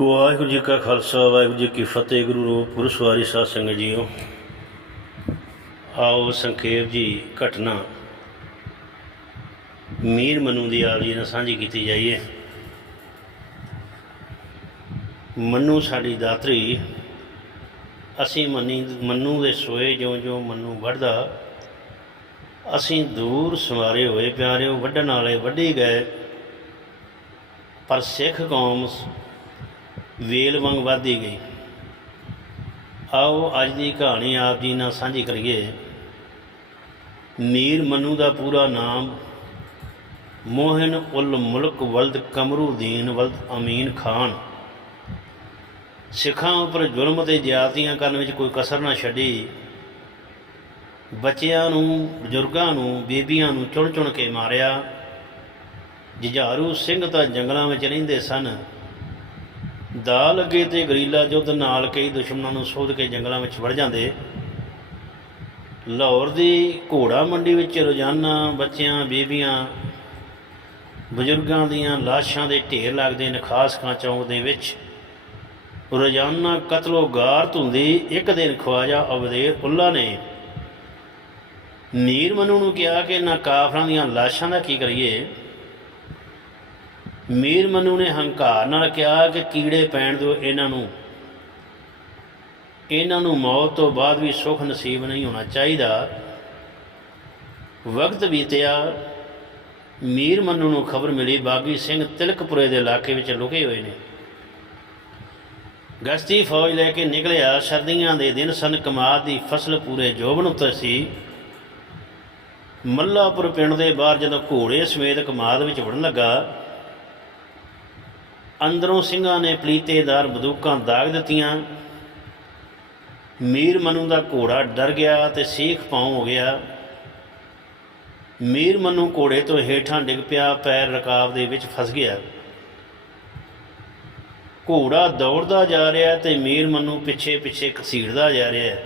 ਵਾਹਿਗੁਰੂ ਜੀ ਕਾ ਖਾਲਸਾ, ਵਾਹਿਗੁਰੂ ਜੀ ਕੀ ਫਤਿਹ। ਗੁਰੂ ਰੂਪ ਗੁਰਸਵਾਰੀ ਸਾਧ ਸੰਗਤ ਜੀਓ, ਆਓ ਸੰਖੇਪ ਜੀ ਘਟਨਾ। ਮੀਰ ਮਨੂ ਦੀ ਆਪ ਜੀ ਨਾਲ ਸਾਂਝੀ ਕੀਤੀ ਜਾਈਏ। ਮਨੂ ਸਾਡੀ ਦਾਤਰੀ, ਅਸੀਂ ਮੰਨੀ ਮਨੂ ਦੇ ਸੋਏ ਜਿਉਂ ਜਿਉਂ ਮਨੂ ਵੱਢਦਾ, ਅਸੀਂ ਦੂਰ ਸਮਾਰੇ ਹੋਏ ਪਿਆਰਿਓ, ਵੱਢਣ ਵਾਲੇ ਵੱਢੀ ਗਏ। ਪਰ ਸਿੱਖ ਕੌਮ ਵੇਲ ਵਾਂਗ ਵਧਦੀ ਗਈ। ਆਓ ਅੱਜ ਦੀ ਕਹਾਣੀ ਆਪ ਜੀ ਨਾਲ ਸਾਂਝੀ ਕਰੀਏ। ਮੀਰ ਮਨੂ ਦਾ ਪੂਰਾ ਨਾਮ, ਮੋਹਨ ਉਲ ਮੁਲਕ ਵਲਦ ਕਮਰੂਦੀਨ ਵਲਦ ਅਮੀਨ ਖਾਨ। ਸਿੱਖਾਂ ਉੱਪਰ ਜ਼ੁਲਮ ਤੇ ਜ਼ਿਆਦਤੀਆਂ ਕਰਨ ਵਿੱਚ ਕੋਈ ਕਸਰ ਨਾ ਛੱਡੀ। ਬੱਚਿਆਂ ਨੂੰ, ਬਜ਼ੁਰਗਾਂ ਨੂੰ, ਬੀਬੀਆਂ ਨੂੰ ਚੁਣ ਚੁਣ ਕੇ ਮਾਰਿਆ। ਜੁਝਾਰੂ ਸਿੰਘ ਤਾਂ ਜੰਗਲਾਂ ਵਿੱਚ ਰਹਿੰਦੇ ਸਨ। ਦਾ ਲੱਗੇ ਤੇ ਗਰੀਲਾ ਯੁੱਧ ਨਾਲ ਕਈ ਦੁਸ਼ਮਣਾਂ ਨੂੰ ਸੋਧ ਕੇ ਜੰਗਲਾਂ ਵਿੱਚ ਵੜ ਜਾਂਦੇ। ਲਾਹੌਰ ਦੀ ਘੋੜਾ ਮੰਡੀ ਵਿੱਚ ਰੋਜ਼ਾਨਾ ਬੱਚਿਆਂ, ਬੀਬੀਆਂ, ਬਜ਼ੁਰਗਾਂ ਦੀਆਂ ਲਾਸ਼ਾਂ ਦੇ ਢੇਰ ਲੱਗਦੇ ਨੇ, ਖਾਸ ਖਾਂ ਚੌਂਕ ਦੇ ਵਿੱਚ। ਰੋਜ਼ਾਨਾ ਕਤਲੋ ਗਾਰਤ ਹੁੰਦੀ ਇੱਕ ਦਿਨ ਖਵਾਜਾ ਅਬਦੇਰ ਉੱਲਾ ਨੇ। ਨੀਰ ਮਨੂ ਨੂੰ ਕਿਹਾ ਕਿ ਨਾ ਕਾਫਰਾਂ ਦੀਆਂ ਲਾਸ਼ਾਂ ਦਾ ਕੀ ਕਰੀਏ? ਮੀਰ ਮਨੂ ਨੇ ਹੰਕਾਰ ਨਾਲ ਕਿਹਾ ਕਿ ਕੀੜੇ ਪੈਣ ਦਿਓ ਇਹਨਾਂ ਨੂੰ। ਇਹਨਾਂ ਨੂੰ ਮੌਤ ਤੋਂ ਬਾਅਦ ਵੀ ਸੁਖ ਨਸੀਬ ਨਹੀਂ ਹੋਣਾ ਚਾਹੀਦਾ। ਵਕਤ ਬੀਤਿਆ। ਮੀਰ ਮਨੂ ਨੂੰ ਖਬਰ ਮਿਲੀ, ਬਾਗੀ ਸਿੰਘ ਤਿਲਕਪੁਰੇ ਦੇ ਇਲਾਕੇ ਵਿੱਚ ਲੁਕੇ ਹੋਏ ਨੇ। ਗਸ਼ਤੀ ਫੌਜ ਲੈ ਕੇ ਨਿਕਲਿਆ। ਸਰਦੀਆਂ ਦੇ ਦਿਨ ਸਨ ਕਮਾਦ ਦੀ ਫਸਲ ਪੂਰੇ ਜੋਬਨ ਉੱਤੇ ਸੀ। ਮੱਲਾਪੁਰ ਪਿੰਡ ਦੇ ਬਾਹਰ ਜਦੋਂ ਘੋੜੇ ਸਮੇਤ ਕਮਾਦ ਵਿੱਚ ਵੜਨ ਲੱਗਾ ਅੰਦਰੋਂ ਸਿੰਘਾਂ ਨੇ ਪਲੀਤੇਦਾਰ ਬੰਦੂਕਾਂ ਦਾਗ ਦਿੱਤੀਆਂ। ਮੀਰ ਮਨੂ ਦਾ ਘੋੜਾ ਡਰ ਗਿਆ ਤੇ ਸੀਖ ਪਾਉ ਹੋ ਗਿਆ। ਮੀਰ ਮਨੂ ਘੋੜੇ ਤੋਂ ਹੇਠਾਂ ਡਿੱਗ ਪਿਆ, ਪੈਰ ਰਕਾਬ ਦੇ ਵਿੱਚ ਫਸ ਗਿਆ। ਘੋੜਾ ਦੌੜਦਾ ਜਾ ਰਿਹਾ ਤੇ ਮੀਰ ਮਨੂ ਪਿੱਛੇ ਪਿੱਛੇ ਘਸੀੜਦਾ ਜਾ ਰਿਹਾ।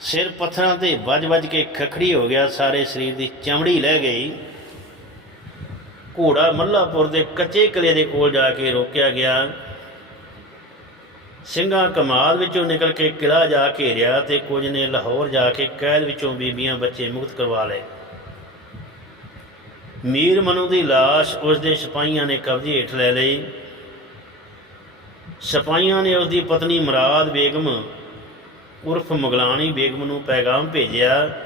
ਸਿਰ ਪੱਥਰਾਂ ਤੇ ਵੱਜ-ਵੱਜ ਕੇ ਖਖੜੀ ਹੋ ਗਿਆ, ਸਾਰੇ ਸਰੀਰ ਦੀ ਚਮੜੀ ਲੈ ਗਈ। ਘੋੜਾ ਮੱਲਾਪੁਰ ਦੇ ਕੱਚੇ ਕਿਲੇ ਦੇ ਕੋਲ ਜਾ ਕੇ ਰੋਕਿਆ ਗਿਆ। ਸਿੰਘਾਂ ਕਮਾਲ ਵਿੱਚੋਂ ਨਿਕਲ ਕੇ ਕਿਲਾ ਜਾ ਘੇਰਿਆ ਤੇ ਕੁਝ ਨੇ ਲਾਹੌਰ ਜਾ ਕੇ ਕੈਦ ਵਿੱਚੋਂ ਬੀਬੀਆਂ ਬੱਚੇ ਮੁਕਤ ਕਰਵਾ ਲਏ। ਮੀਰ ਮਨੂ ਦੀ ਲਾਸ਼ ਉਸ ਦੇ ਸਿਪਾਹੀਆਂ ਨੇ ਕਬਜ਼ੇ ਹੇਠ ਲੈ ਲਈ। ਸਿਪਾਹੀਆਂ ਨੇ ਉਸ ਦੀ ਪਤਨੀ ਮਰਾਦ ਬੇਗਮ ਉਰਫ ਮੁਗਲਾਨੀ ਬੇਗਮ ਨੂੰ ਪੈਗਾਮ ਭੇਜਿਆ।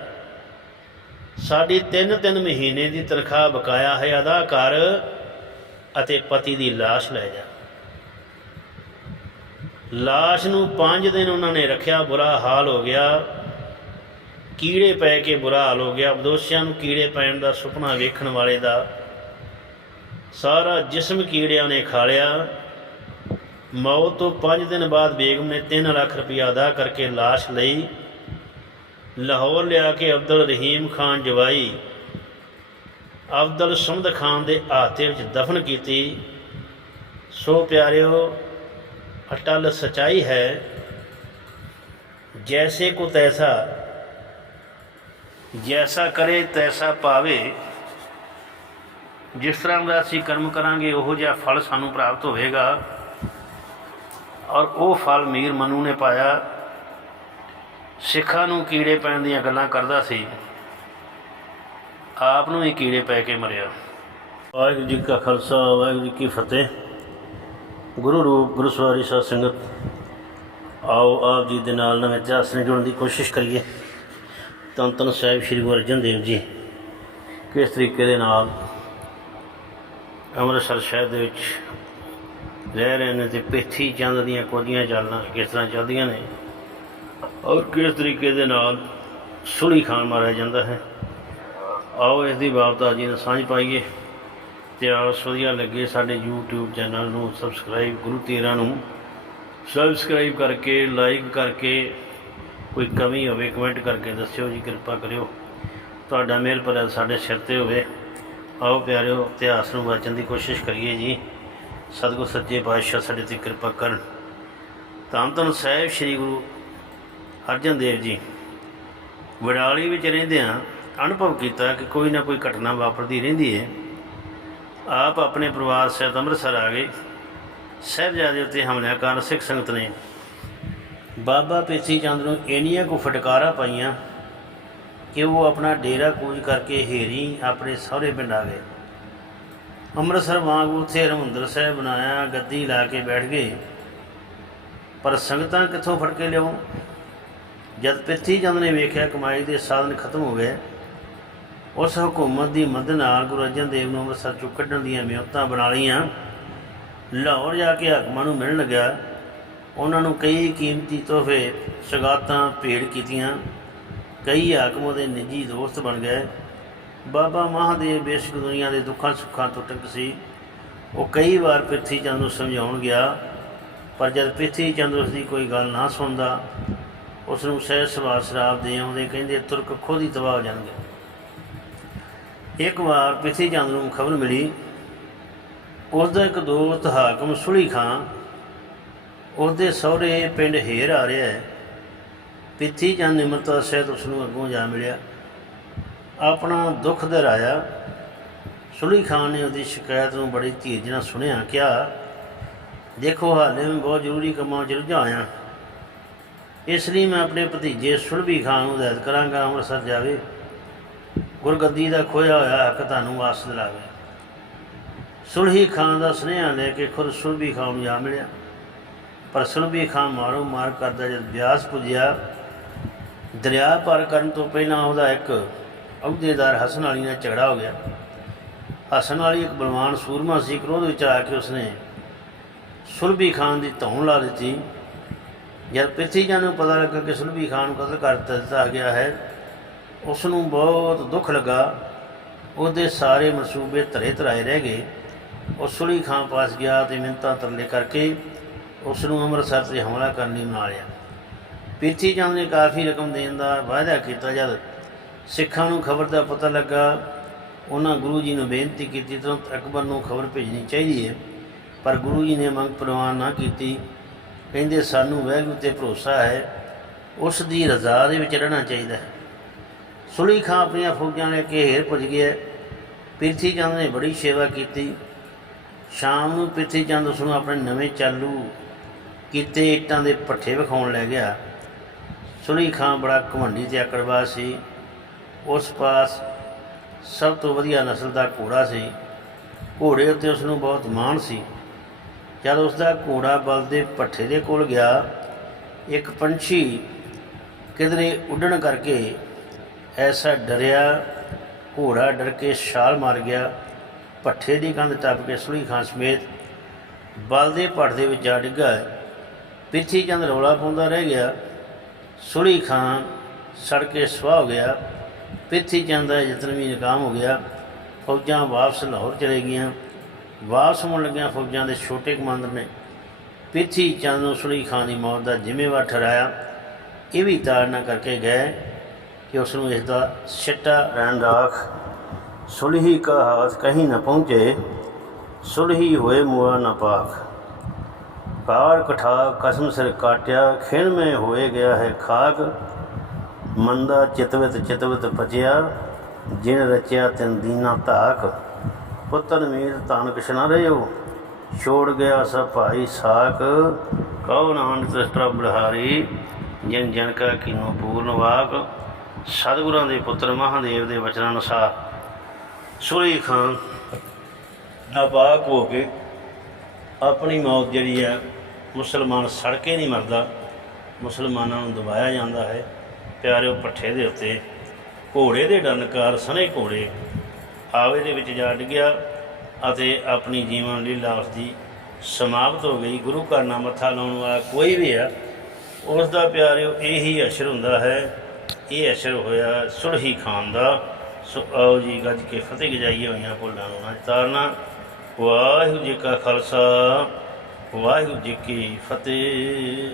ਸਾਡੀ 3-3 ਮਹੀਨੇ ਦੀ ਤਨਖਾਹ ਬਕਾਇਆ ਹੈ ਅਦਾ ਕਰ ਅਤੇ ਪਤੀ ਦੀ লাশ ਲੈ ਜਾ লাশ ਨੂੰ 5 ਦਿਨ ਉਹਨਾਂ ਨੇ ਰੱਖਿਆ ਬੁਰਾ ਹਾਲ ਹੋ ਗਿਆ ਕੀੜੇ ਪੈ ਕੇ ਬੁਰਾ ਹਾਲ ਹੋ ਗਿਆ ਬਦੋਸ਼ਿਆਂ ਨੂੰ ਕੀੜੇ ਪੈਣ ਦਾ ਸੁਪਨਾ ਵੇਖਣ ਵਾਲੇ ਦਾ ਸਾਰਾ ਜਿਸਮ ਕੀੜਿਆਂ ਨੇ ਖਾ ਲਿਆ ਮੌਤ ਤੋਂ 5 ਦਿਨ ਬਾਅਦ ਬੇਗਮ ਨੇ 3 ਲੱਖ ਰੁਪਇਆ ਅਦਾ ਕਰਕੇ লাশ ਲਈ ਲਾਹੌਰ ਲਿਆ ਕੇ ਅਬਦੁਲ ਰਹੀਮ ਖਾਨ ਜਵਾਈ, ਅਬਦੁਲ ਸਮਦ ਖਾਨ ਦੇ ਹਾਤੇ ਵਿੱਚ ਦਫਨ ਕੀਤੀ। ਸੋ ਪਿਆਰਿਓ, ਅਟਲ ਸਚਾਈ ਹੈ, ਜੈਸੇ ਕੋ ਤੈਸਾ, ਜੈਸਾ ਕਰੇ ਤੈਸਾ ਪਾਵੇ। ਜਿਸ ਤਰ੍ਹਾਂ ਦਾ ਅਸੀਂ ਕਰਮ ਕਰਾਂਗੇ, ਉਹੋ ਜਿਹਾ ਫਲ ਸਾਨੂੰ ਪ੍ਰਾਪਤ ਹੋਵੇਗਾ। ਔਰ ਉਹ ਫਲ ਮੀਰ ਮਨੂ ਨੇ ਪਾਇਆ। ਸਿੱਖਾਂ ਨੂੰ ਕੀੜੇ ਪੈਣ ਦੀਆਂ ਗੱਲਾਂ ਕਰਦਾ ਸੀ। ਆਪ ਨੂੰ ਹੀ ਕੀੜੇ ਪੈ ਕੇ ਮਰਿਆ। ਵਾਹਿਗੁਰੂ ਜੀ ਕਾ ਖਾਲਸਾ, ਵਾਹਿਗੁਰੂ ਜੀ ਕੀ ਫਤਿਹ। ਗੁਰੂ ਰੂਪ, ਗੁਰੂ ਸਵਾਰੀ ਸਾਧ ਸੰਗਤ, ਆਓ ਆਪ ਜੀ ਦੇ ਨਾਲ ਨਵੇਂ ਇਤਿਹਾਸ ਨਾਲ ਜੁੜਨ ਦੀ ਕੋਸ਼ਿਸ਼ ਕਰੀਏ। ਧੰਨ ਧੰਨ ਸਾਹਿਬ ਸ੍ਰੀ ਗੁਰੂ ਅਰਜਨ ਦੇਵ ਜੀ, ਕਿਸ ਤਰੀਕੇ ਦੇ ਨਾਲ ਅੰਮ੍ਰਿਤਸਰ ਸ਼ਹਿਰ ਦੇ ਵਿੱਚ ਰਹਿ ਰਹੇ ਨੇ ਤੇ ਪੇਥੀ ਚੰਦ ਦੀਆਂ ਕੋਦੀਆਂ ਚੱਲਣਾ ਕਿਸ ਤਰ੍ਹਾਂ ਚੱਲਦੀਆਂ ਨੇ। ਔਰ ਕਿਸ ਤਰੀਕੇ ਦੇ ਨਾਲ ਸੁਲੀ ਖਾਨ ਮਾਰਿਆ ਜਾਂਦਾ ਹੈ। ਆਓ ਇਸ ਦੀ ਬਾਬਤ ਜੀ ਨਾਲ ਸਾਂਝ ਪਾਈਏ। ਤੇ ਆਸ ਵਧੀਆ ਲੱਗੇ ਸਾਡੇ YouTube ਚੈਨਲ ਨੂੰ ਸਬਸਕ੍ਰਾਈਬ ਗੁਰੂ ਤੇਰਾ ਨੂੰ। ਸਬਸਕ੍ਰਾਈਬ ਕਰਕੇ ਲਾਈਕ ਕਰਕੇ, ਕੋਈ ਕਮੀ ਹੋਵੇ ਕਮੈਂਟ ਕਰਕੇ ਦੱਸਿਓ ਜੀ, ਕਿਰਪਾ ਕਰਿਓ। ਤੁਹਾਡਾ ਮਿਹਰ ਭਰਿਆ ਸਾਡੇ ਸਿਰ ਤੇ ਹੋਵੇ। ਆਓ ਪਿਆਰਿਓ, ਇਤਿਹਾਸ ਨੂੰ ਵਾਚਣ ਦੀ ਕੋਸ਼ਿਸ਼ ਕਰੀਏ ਜੀ। ਸਤਿਗੁਰ ਸੱਚੇ ਪਾਤਸ਼ਾਹ ਸਾਡੇ ਤੇ ਕਿਰਪਾ ਕਰਨ। ਧੰਨ ਧੰਨ ਸਾਹਿਬ, ਸ੍ਰੀ ਗੁਰੂ ਅਰਜਨ ਦੇਵ ਜੀ, ਵਡਾਲੀ ਵਿੱਚ ਰਹਿੰਦਿਆਂ ਅਨੁਭਵ ਕੀਤਾ ਕਿ ਕੋਈ ਨਾ ਕੋਈ ਘਟਨਾ ਵਾਪਰਦੀ ਰਹਿੰਦੀ ਹੈ। ਆਪ ਆਪਣੇ ਪਰਿਵਾਰ ਸਹਿਤ ਅੰਮ੍ਰਿਤਸਰ ਆ ਗਏ। ਸਾਹਿਬਜ਼ਾਦੇ ਉੱਤੇ ਹਮਲਿਆਂ ਕਾਰਨ ਸਿੱਖ ਸੰਗਤ ਨੇ ਬਾਬਾ ਪੇਸੀ ਚੰਦ ਨੂੰ ਇੰਨੀਆਂ ਕੋ ਫਟਕਾਰਾਂ ਪਾਈਆਂ ਕਿ ਉਹ ਆਪਣਾ ਡੇਰਾ ਕੂਜ ਕਰਕੇ ਹੇਰੀ ਆਪਣੇ ਸਹੁਰੇ ਪਿੰਡ ਆ ਗਏ। ਅੰਮ੍ਰਿਤਸਰ ਵਾਂਗ ਉੱਥੇ ਹਰਿਮੰਦਰ ਸਾਹਿਬ ਬਣਾਇਆ, ਗੱਦੀ ਲਾ ਕੇ ਬੈਠ ਗਏ। ਪਰ ਸੰਗਤਾਂ ਕਿੱਥੋਂ ਫੜ ਕੇ ਲਿਆਉਂ ਜਦ ਪ੍ਰਿਥੀ ਚੰਦ ਨੇ ਵੇਖਿਆ ਕਮਾਈ ਦੇ ਸਾਧਨ ਖਤਮ ਹੋ ਗਏ, ਉਸ ਹਕੂਮਤ ਦੀ ਮਦਦ ਨਾਲ ਗੁਰੂ ਅਰਜਨ ਦੇਵ ਨੂੰ ਅੰਮ੍ਰਿਤਸਰ ਚੋਂ ਕੱਢਣ ਦੀਆਂ ਮਿਹਨਤਾਂ ਬਣਾ ਲਈਆਂ। ਲਾਹੌਰ ਜਾ ਕੇ ਹਾਕਮਾਂ ਨੂੰ ਮਿਲਣ ਲੱਗਾ ਉਹਨਾਂ ਨੂੰ ਕਈ ਕੀਮਤੀ ਤੋਹਫੇ, ਸਗਾਤਾਂ ਭੇਟ ਕੀਤੀਆਂ। ਕਈ ਹਾਕਮ ਉਹਦੇ ਨਿੱਜੀ ਦੋਸਤ ਬਣ ਗਏ। ਬਾਬਾ ਮਹਾਦੇਵ ਬੇਸ਼ੱਕ ਦੁਨੀਆ ਦੇ ਦੁੱਖਾਂ ਸੁੱਖਾਂ ਤੋਂ ਟਿਕ ਸੀ। ਉਹ ਕਈ ਵਾਰ ਪ੍ਰਿਥੀ ਚੰਦ ਨੂੰ ਸਮਝਾਉਣ ਗਿਆ, ਪਰ ਜਦ ਪ੍ਰਿਥੀ ਚੰਦ ਉਸ ਦੀ ਕੋਈ ਗੱਲ ਨਾ ਸੁਣਦਾ ਉਸ ਨੂੰ ਸਹਿ ਸਵਾਰ ਸ਼ਰਾਬ ਦੇ ਆਉਂਦੇ ਕਹਿੰਦੇ, ਤੁਰਕ ਖੁਦ ਹੀ ਤਬਾਹ ਹੋ ਜਾਣਗੇ। ਇੱਕ ਵਾਰ ਪਿਥੀ ਚੰਦ ਨੂੰ ਖਬਰ ਮਿਲੀ ਉਸ ਦਾ ਇੱਕ ਦੋਸਤ ਹਾਕਮ ਸੁਲੀ ਖਾਂ ਉਸ ਦੇ ਸਹੁਰੇ ਪਿੰਡ ਹੇਰ ਆ ਰਿਹਾ ਹੈ। ਪਿੱਥੀ ਚੰਦ ਨਿਮਰਤਾ ਸਹਿਤ ਉਸ ਨੂੰ ਅੱਗੋਂ ਜਾ ਮਿਲਿਆ। ਆਪਣਾ ਦੁੱਖ ਦਰਾਇਆ। ਸੁਲੀ ਖਾਨ ਨੇ ਉਹਦੀ ਸ਼ਿਕਾਇਤ ਨੂੰ ਬੜੀ ਧੀਰਜ ਨਾਲ ਸੁਣਿਆ, ਕਿਹਾ, ਦੇਖੋ ਹਾਲੇ ਮੈਂ ਬਹੁਤ ਜ਼ਰੂਰੀ ਕੰਮਾਂ 'ਚ ਰੁੱਝਾ ਆਇਆ ਇਸ ਲਈ ਮੈਂ ਆਪਣੇ ਭਤੀਜੇ ਸੁਲਭੀ ਖਾਨ ਨੂੰ ਹਦਾਇਤ ਕਰਾਂਗਾ, ਅੰਮ੍ਰਿਤਸਰ ਜਾਵੇ। ਗੁਰਗੱਦੀ ਦਾ ਖੋਇਆ ਹੋਇਆ ਹੱਕ ਤੁਹਾਨੂੰ ਵਾਪਸ ਦਿਲਾਵੇ। ਸੁਲਹੀ ਖਾਨ ਦਾ ਸੁਨੇਹਾ ਲੈ ਕੇ ਖੁਦ ਸੁਲਭੀ ਖਾਨ ਨੂੰ ਜਾ ਮਿਲਿਆ। ਪਰ ਸੁਲਭੀ ਖਾਨ ਮਾਰੋ ਮਾਰ ਕਰਦਾ ਜਦ ਬਿਆਸ ਪੁੱਜਿਆ। ਦਰਿਆ ਪਾਰ ਕਰਨ ਤੋਂ ਪਹਿਲਾਂ ਉਹਦਾ ਇੱਕ ਅਹੁਦੇਦਾਰ ਹਸਨ ਵਾਲੀ ਨਾਲ ਝਗੜਾ ਹੋ ਗਿਆ। ਹਸਨ ਵਾਲੀ ਇੱਕ ਬਲਵਾਨ ਸੂਰਮਾ ਸੀ ਕ੍ਰੋਧ ਵਿੱਚ ਆ ਕੇ ਉਸਨੇ ਸੁਲਭੀ ਖਾਨ ਦੀ ਧੌਣ ਲਾ ਦਿੱਤੀ। ਜਦ ਪ੍ਰਿਥੀਜਾ ਨੂੰ ਪਤਾ ਲੱਗਾ ਕਿ ਸੁਲਭੀ ਖਾਨ ਨੂੰ ਕਤਲ ਕਰ ਦਿੱਤਾ ਗਿਆ ਹੈ ਉਸ ਨੂੰ ਬਹੁਤ ਦੁੱਖ ਲੱਗਾ। ਉਹਦੇ ਸਾਰੇ ਮਨਸੂਬੇ ਧਰੇ ਧਰਾਏ ਰਹਿ ਗਏ। ਉਹ ਸੁਲੀ ਖਾਨ ਪਾਸ ਗਿਆ ਤੇ ਮਿੰਤਾਂ ਤਰਲੇ ਕਰਕੇ ਉਸ ਨੂੰ ਅੰਮ੍ਰਿਤਸਰ ਤੇ ਹਮਲਾ ਕਰਨ ਲਈ ਮਨਾ ਲਿਆ। ਪ੍ਰਿਥੀ ਚੰਦ ਨੇ ਕਾਫੀ ਰਕਮ ਦੇਣ ਦਾ ਵਾਅਦਾ ਕੀਤਾ। ਜਦ ਸਿੱਖਾਂ ਨੂੰ ਖਬਰ ਦਾ ਪਤਾ ਲੱਗਾ, ਉਹਨਾਂ ਗੁਰੂ ਜੀ ਨੂੰ ਬੇਨਤੀ ਕੀਤੀ, ਤੁਰੰਤ ਅਕਬਰ ਨੂੰ ਖਬਰ ਭੇਜਣੀ ਚਾਹੀਦੀ ਹੈ। ਪਰ ਗੁਰੂ ਜੀ ਨੇ ਮੰਗ ਪ੍ਰਵਾਨ ਨਾ ਕੀਤੀ। ਕਹਿੰਦੇ ਸਾਨੂੰ ਵਾਹਿਗੁਰੂ ਤੇ ਭਰੋਸਾ ਹੈ, ਉਸ ਦੀ ਰਜ਼ਾ ਦੇ ਵਿੱਚ ਰਹਿਣਾ ਚਾਹੀਦਾ ਹੈ। ਸੁਲੀ ਖਾਂ ਆਪਣੀਆਂ ਫੌਜਾਂ ਲੈ ਕੇ ਹੇਰ ਪੁੱਜ ਗਿਆ ਪ੍ਰਿਥੀ ਚੰਦ ਨੇ ਬੜੀ ਸੇਵਾ ਕੀਤੀ। ਸ਼ਾਮ ਨੂੰ ਪ੍ਰਿਥੀ ਚੰਦ ਉਸ ਨੂੰ ਆਪਣੇ ਨਵੇਂ ਚਾਲੂ ਕੀਤੇ ਇੱਟਾਂ ਦੇ ਪੱਠੇ ਵਿਖਾਉਣ ਲੈ ਗਿਆ। ਸੁਲੀ ਖਾਂ ਬੜਾ ਘਮੰਡੀ ਤੇ ਅਕੜਬਾਜ਼ ਸੀ। ਉਸ ਪਾਸ ਸਭ ਤੋਂ ਵਧੀਆ ਨਸਲ ਦਾ ਘੋੜਾ ਸੀ। ਘੋੜੇ ਉੱਤੇ ਉਸ ਨੂੰ ਬਹੁਤ ਮਾਣ ਸੀ। ਜਦ ਉਸ ਦਾ ਘੋੜਾ ਬਲ ਦੇ ਪੱਠੇ ਦੇ ਕੋਲ ਗਿਆ, ਇੱਕ ਪੰਛੀ ਕਿਧਰੇ ਉੱਡਣ ਕਰਕੇ ਐਸਾ ਡਰਿਆ, ਘੋੜਾ ਡਰ ਕੇ ਛਾਲ ਮਾਰ ਗਿਆ, ਪੱਠੇ ਦੀ ਕੰਧ ਟੱਪ ਕੇ ਸੁਲੀ ਖਾਂ ਸਮੇਤ ਬਲ ਦੇ ਪੱਠ ਦੇ ਵਿੱਚ ਜਾ ਡਿੱਗਾ। ਪਿੱਛੇ ਚੰਦ ਰੌਲਾ ਪਾਉਂਦਾ ਰਹਿ ਗਿਆ। ਸੁਲੀ ਖਾਂ ਸੜ ਕੇ ਸੁਆਹ ਹੋ ਗਿਆ। ਪਿੱਥੀ ਚੰਦ ਦਾ ਯਤਨ ਵੀ ਨਾਕਾਮ ਹੋ ਗਿਆ। ਫੌਜਾਂ ਵਾਪਸ ਲਾਹੌਰ ਚਲੇ ਗਈਆਂ। ਵਾਪਸ ਮੁੜ ਲੱਗੀਆਂ ਫੌਜਾਂ ਦੇ ਛੋਟੇ ਕਮਾਂਡਰ ਨੇ ਪਿੱਥੀ ਚੰਦ ਨੂੰ ਸੁਲੀ ਖਾਨ ਦੀ ਮੌਤ ਦਾ ਜ਼ਿੰਮੇਵਾਰ ਠਹਿਰਾਇਆ। ਇਹ ਵੀ ਤਾੜਨਾ ਕਰਕੇ ਗਏ ਕਿ ਉਸ ਨੂੰ ਇਸ ਦਾ ਸਿੱਟਾ ਰਹਿਣ ਰਾਖ ਸੁਲਹੀ ਕਾ ਹਾਥ ਕਹੀਂ ਨਾ ਪਹੁੰਚੇ, ਸੁਲਹੀ ਹੋਏ ਮੁਆ ਨਾ ਪਾਖ। ਕਾਰ ਕਠਾ ਕਸਮ ਸਿਰ ਕਾਟਿਆ, ਖਿਣ ਮੇ ਹੋਏ ਗਿਆ ਹੈ ਖਾਕ। ਮੰਦਾ ਚਿਤਵਿਤ ਚਿਤਵਿਤ ਪਚਿਆ, ਜਿਨ ਰਚਿਆ ਤਿਨ ਦੀਨਾ ਧਾਕ। ਪੁੱਤਰ ਮੀਰ ਤਾਨ ਕਿਛ ਨਾ ਰਹਿਓ ਛੋੜ ਗਿਆ ਸਭ ਭਾਈ ਸਾਕ ਕਉ ਨਾਨਕ ਤ੍ਰਿਸ਼ਟਾ ਬਲਹਾਰੀ ਜਨ ਜਨ ਕਾ ਕੀਨੋ ਪੂਰਨ ਵਾਕ। ਸਤਿਗੁਰਾਂ ਦੇ ਪੁੱਤਰ ਮਹਾਦੇਵ ਦੇ ਵਚਨਾਂ ਅਨੁਸਾਰ, ਸੁਰੀ ਖਾਨ, ਨਾਪਾਕ ਹੋ ਕੇ ਆਪਣੀ ਮੌਤ ਜਿਹੜੀ ਹੈ, ਮੁਸਲਮਾਨ ਸੜਕੇ ਨਹੀਂ ਮਰਦਾ। ਮੁਸਲਮਾਨਾਂ ਨੂੰ ਦਬਾਇਆ ਜਾਂਦਾ ਹੈ। ਪਿਆਰਿਓ ਪੱਠੇ ਦੇ ਉੱਤੇ ਘੋੜੇ ਦੇ ਡੰਕਾਰ ਸਨੇ ਘੋੜੇ ਆਵੇ ਦੇ ਵਿੱਚ ਜਾ ਡਿੱਗਿਆ ਅਤੇ ਆਪਣੀ ਜੀਵਨ ਲੀਲਾ ਉਸ ਦੀ ਸਮਾਪਤ ਹੋ ਗਈ। ਗੁਰੂ ਘਰ ਨਾਲ ਮੱਥਾ ਲਾਉਣ ਵਾਲਾ ਕੋਈ ਵੀ ਆ ਉਸ ਦਾ ਪਿਆਰਿਓ, ਇਹੀ ਅਸ਼ਰ ਹੁੰਦਾ ਹੈ। ਇਹ ਅਸ਼ਰ ਹੋਇਆ ਸੁਰਹੀ ਖਾਨ ਦਾ। ਸੋ ਆਓ ਜੀ, ਗੱਜ ਕੇ ਫਤਿਹ ਗਜਾਈਏ ਹੋਈਆਂ ਭੁੱਲਾਂ ਨੂੰ ਨਾ ਤਾਰਨਾ। ਵਾਹਿਗੁਰੂ ਜੀ ਕਾ ਖਾਲਸਾ, ਵਾਹਿਗੁਰੂ ਜੀ ਕੀ ਫਤਿਹ।